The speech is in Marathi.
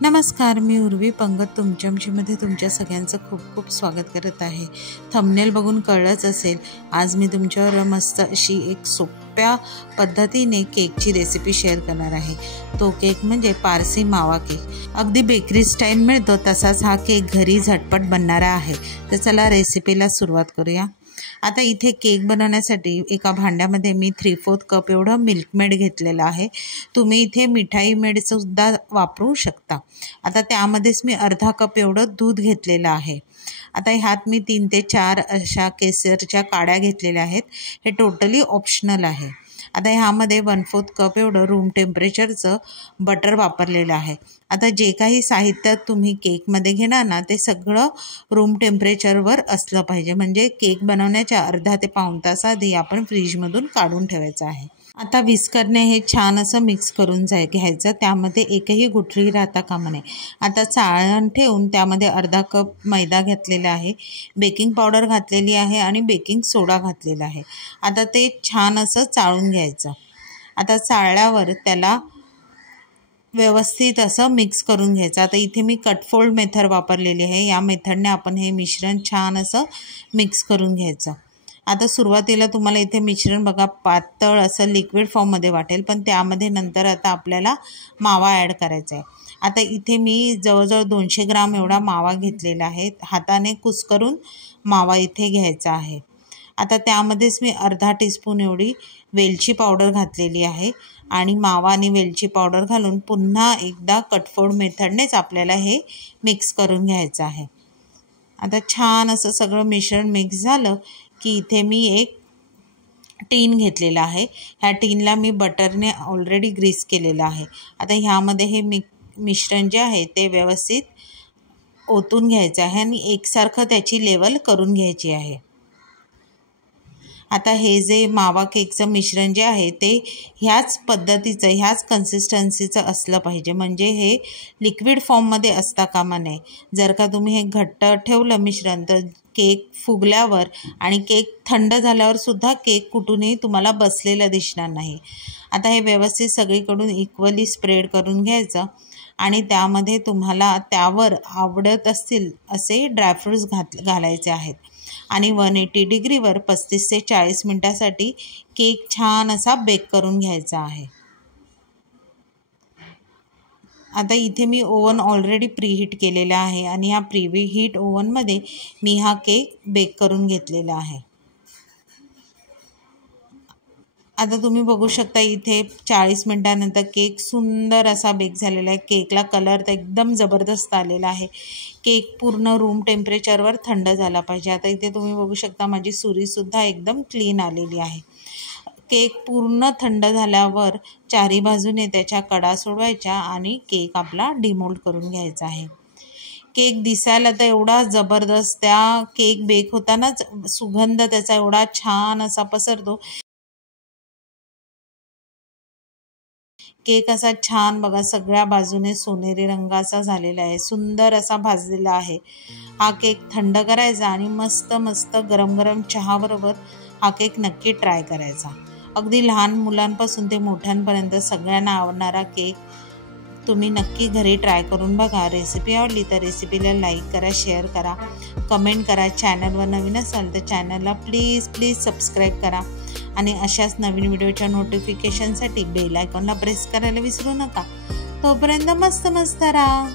नमस्कार, मी उर्वी पंगत तुमच्यामध्ये तुमच्या सगळ्यांचं खूप खूप स्वागत करत आहे। थंबनेल बघून कळलंच असेल, आज मी तुमच्यावर मस्त अशी एक सोप्या पद्धतीने केकची रेसिपी शेअर करणार आहे। तो केक म्हणजे पारसी मावा केक। अगदी बेकरी स्टाईल मिळतो तसाच हा केक घरी झटपट बनणारा आहे। तर चला रेसिपीला सुरुवात करूया। आता इथे केक बनवण्यासाठी एका भांड्यामध्ये मी 3/4 कप एवढं मिल्क मेड घेतलेलं आहे। तुम्ही इथे मिठाई मेड सुद्धा वापरू शकता। आता त्यामध्येच मी अर्धा कप एवढं दूध घेतलेलं आहे। आता ह्यात मी 3 ते 4 अशा केसरच्या काड्या घेतलेल्या आहेत। हे टोटली ऑप्शनल आहे। आता ह्यामध्ये 1/4 कप एवढं रूम टेम्परेचरचं बटर वापरलेलं आहे। आता जे काही साहित्य तुम्ही केकमध्ये घेणार ना ते सगळं रूम टेम्परेचरवर असलं पाहिजे, म्हणजे केक बनवण्याच्या अर्धा ते पाऊण तास आधी आपण फ्रीजमधून काढून ठेवायचं आहे। आता विस्करने हे छान असं मिक्स करून घ्यायचं, त्यामध्ये एकही गुठळी राहता कामा नये। आता चाळण ठेवून त्यामध्ये अर्धा कप मैदा घातलेला आहे, बेकिंग पावडर घातलेली आहे आणि बेकिंग सोडा घातलेला आहे। आता ते छान असं चाळून घ्यायचं। आता चाळल्यावर त्याला व्यवस्थित असं मिक्स करून घ्यायचं। आता इथे मी कटफोल्ड मेथड वापरलेली आहे। या मेथडने आपण हे मिश्रण छान असं मिक्स करून घ्यायचं। आता सुरुवातीला तुम्हाला इथे मिश्रण बघा पातळ असं लिक्विड फॉर्ममध्ये वाटेल, पण त्यामध्ये नंतर आता आपल्याला मावा ॲड करायचा आहे। आता इथे मी जवळजवळ 200 ग्राम एवढा मावा घेतलेला आहे। हाताने कुस्करून मावा इथे घ्यायचा आहे। आता त्यामध्येच मी अर्धा टीस्पून एवढी वेलची पावडर घातलेली आहे आणि मावा आणि वेलची पावडर घालून पुन्हा एकदा कटफोल्ड मेथडनेच आपल्याला हे मिक्स करून घ्यायचं आहे। आता छान असं सगळं मिश्रण मिक्स झालं की इथे मी एक टीन घेतलेला आहे। ह्या टीनला मी बटरने ऑलरेडी ग्रीस केलेलं आहे। आता ह्यामध्ये हे मिश्रण जे आहे ते व्यवस्थित ओतून घ्यायचं आहे आणि एकसारखं त्याची लेवल करून घ्यायची आहे। आता हे जे मावा केकचं मिश्रण जे आहे ते ह्याच पद्धतीचं ह्याच कन्सिस्टन्सीचं असलं पाहिजे, म्हणजे हे लिक्विड फॉर्ममध्ये असता कामा नये। जर का तुम्ही हे घट्ट ठेवलं मिश्रण तर केक फुगल्यावर आणि केक थंड झाल्यावर सुद्धा केक कुठूनही तुम्हाला बसलेलं दिसणार नाही। आता हे व्यवस्थित सगळीकडून इक्वली स्प्रेड करून घ्यायचं आणि त्यामध्ये तुम्हाला त्यावर आवडत असतील असे ड्रायफ्रूट्स घालायचे आहेत आणि 180 डिग्रीवर 35 ते 40 मिनिटासाठी केक छान असा बेक करून घ्यायचा आहे। आता इथे मी ओव्हन ऑलरेडी प्रीहीट केलेला आहे आणि ह्या प्रीहीट ओव्हनमध्ये मी हा केक बेक करून घेतलेला आहे। आता तुम्ही बघू शकता इथे 40 मिनिटानंतर केक सुंदर असा बेक झालेला आहे। केकला कलर तर एकदम जबरदस्त आलेला आहे। केक पूर्ण रूम टेम्परेचरवर थंड झाला पाहिजे। आता इथे तुम्ही बघू शकता माझी सुरीसुद्धा एकदम क्लीन आलेली आहे। केक पूर्ण थंड झाल्यावर चारी बाजूने त्याच्या कडा सोडवायच्या आणि केक आपला डिमोल्ड करून घ्यायचा आहे। केक दिसायला तर एवढा जबरदस्त, त्या केक बेक होतानाच सुगंध त्याचा एवढा छान असा पसरतो। केक असा छान बघा सगळ्या बाजूने सोनेरी रंगाचा झालेला आहे, सुंदर असा भाजलेला आहे। हा केक थंड करायचा आणि मस्त मस्त गरम गरम चहाबरोबर हा केक नक्की ट्राय करायचा। अगदी लहान मुलांपासून ते मोठ्यांपर्यंत सगळ्यांना आवडणारा केक तुम्ही नक्की घरी ट्राय करून बघा। रेसिपी आवडली तर रेसिपीला लाईक करा, शेअर करा, कमेंट करा। चॅनलवर नवीन असाल तर चॅनलला प्लीज सबस्क्राईब करा आणि अशाच नवीन व्हिडिओच्या नोटिफिकेशनसाठी बेल आयकॉनला प्रेस करायला विसरू नका। तोपर्यंत मस्त राहा।